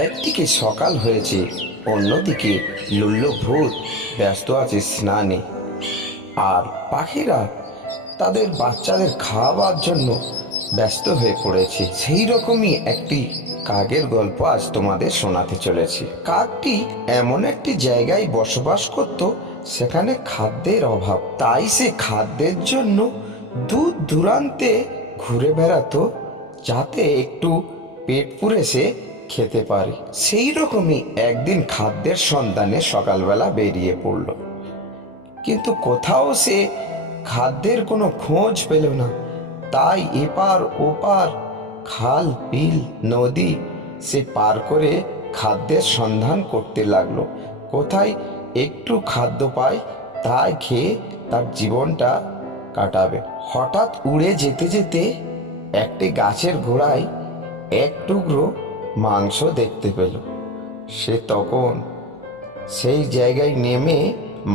একদিকে সকাল হয়েছে, অন্যদিকে লুল্লু ভূত ব্যস্ত আছে স্নানে, আর পাখিরা তাদের বাচ্চাদের খাওয়াবার জন্য ব্যস্ত হয়ে পড়েছে। সেই রকমই একটি কাকের গল্প আজ তোমাদের শোনাতে চলেছি। কাকটি এমন একটি জায়গায় বসবাস করত, সেখানে খাদ্যের অভাব। তাই সে খাদ্যের জন্য দূর দূরান্তে ঘুরে বেড়াতো, যাতে একটু পেট পুরে সে খেতে পারে। সেই রকমই একদিন খাদ্যের সন্ধানে সকালবেলা বেরিয়ে পড়ল, কিন্তু কোথাও সে খাদ্যের কোনো খোঁজ পেল না। তাই এপার ওপার, খাল বিল নদী সে পার করে খাদ্যের সন্ধান করতে লাগলো। কোথায় একটু খাদ্য পায় তাই খেয়ে তার জীবনটা কাটাবে। হঠাৎ উড়ে যেতে যেতে একটি গাছের গোড়ায় এক টুকরো মাংস দেখতে পেল। সে তখন সেই জায়গায় নেমে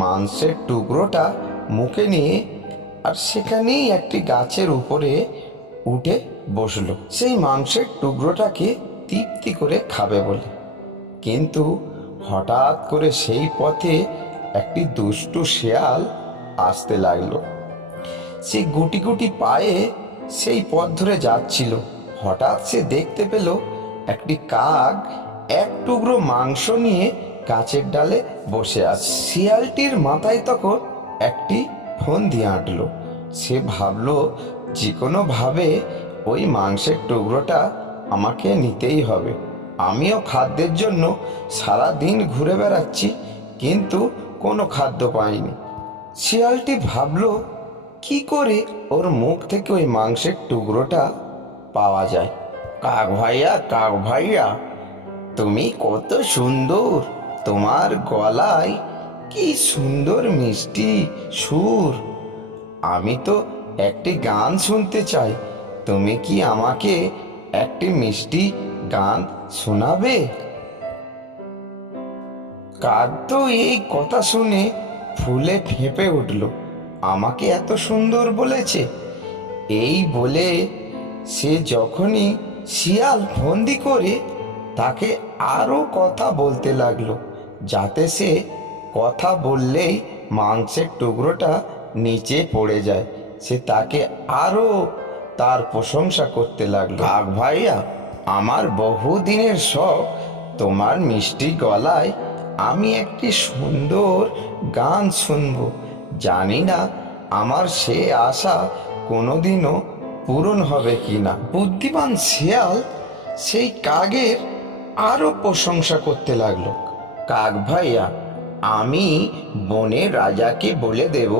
মাংসের টুকরোটা মুখে নিয়ে আর সেখানেই একটি গাছের উপরে উঠে বসলো সেই মাংসের টুকরোটাকে তৃপ্তি করে খাবে বলে। কিন্তু হঠাৎ করে সেই পথে একটি দুষ্টু শেয়াল আসতে লাগলো। সে গুটি গুটি পায়ে সেই পথ ধরে যাচ্ছিল। হঠাৎ সে দেখতে পেল একটি কাক এক টুকরো মাংস নিয়ে গাছের ডালে বসে আছে। শিয়ালটির মাথায় তখন একটি ফন্দি আঁটলো। সে ভাবলো, যে কোনো ভাবে ওই মাংসের টুকরোটা আমাকে নিতেই হবে। আমিও খাদ্যের জন্য সারা দিন ঘুরে বেড়াচ্ছি, কিন্তু কোনো খাদ্য পাইনি। শিয়ালটি ভাবলো, কি করে ওর মুখ থেকে ওই মাংসের টুকরোটা পাওয়া যায়। কাক ভাইয়া, তুমি কত সুন্দর! তোমার গলায় কি সুন্দর মিষ্টি সুর! আমি তো একটি গান শুনতে চাই। তুমি কি আমাকে একটি মিষ্টি গান শোনাবে? কাক তো এই কথা শুনে ফুলে ফেঁপে উঠল। আমাকে এত সুন্দর বলেছে। এই বলে সে যখনই শিয়াল ফন্দি করে তাকে আরো কথা বলতে লাগলো, যাতে সে কথা বললেই মাংসের টুকরোটা নিচে পড়ে যায়। সে তাকে আরো তার প্রশংসা করতে লাগলো। কাক ভাইয়া, আমার বহুদিনের শখ, তোমার মিষ্টি গলায় আমি একটি সুন্দর গান শুনবো। জানি না আমার সে আশা কোনোদিনও পূরণ হবে কিনা। বুদ্ধিমান শিয়াল সেই কাকের আরো প্রশংসা করতে লাগলো। কাক ভাইয়া, আমি বনের রাজাকে বলে দেব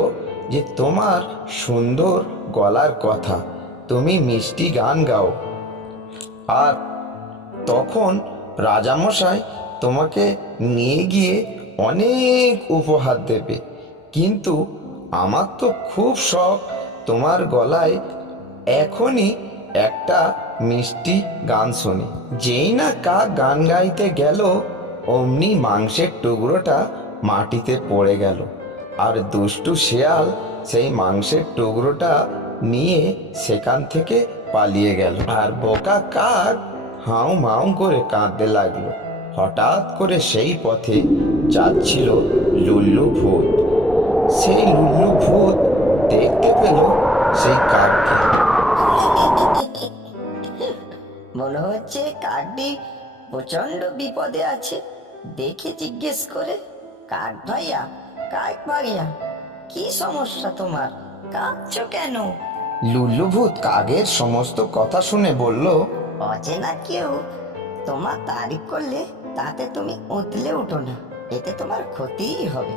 যে তোমার সুন্দর গলার কথা, তুমি মিষ্টি গান গাও, আর তখন রাজামশাই তোমাকে নিয়ে গিয়ে অনেক উপহার দেবে। কিন্তু আমার তো খুব শখ তোমার গলায় এখনই একটা মিষ্টি গান শুনি। যেই না কাক গান গাইতে গেল, অমনি মাংসের টুকরোটা মাটিতে পড়ে গেল, আর দুষ্টু শেয়াল সেই মাংসের টুকরোটা নিয়ে সেখান থেকে পালিয়ে গেল। আর বোকা কাক হাউ মাউ করে কাঁদতে লাগলো। হঠাৎ করে সেই পথে যাচ্ছিল লুল্লু ভূত। সেই লুল্লু ভূত দেখতে পেল সেই কাককে। মনে হচ্ছে কাকটি প্রচন্ড বিপদে আছে। দেখে জিজ্ঞেস করে, কাক ভাইয়া, কি সমস্যা তোমার? কাঁদছো কেন? লুল্লু ভূত কাকের সমস্ত কথা শুনে বলল, অচেনা কেউ তোমার তারিফ করলে তাতে তুমি উতলে উঠো না, এতে তোমার ক্ষতিই হবে।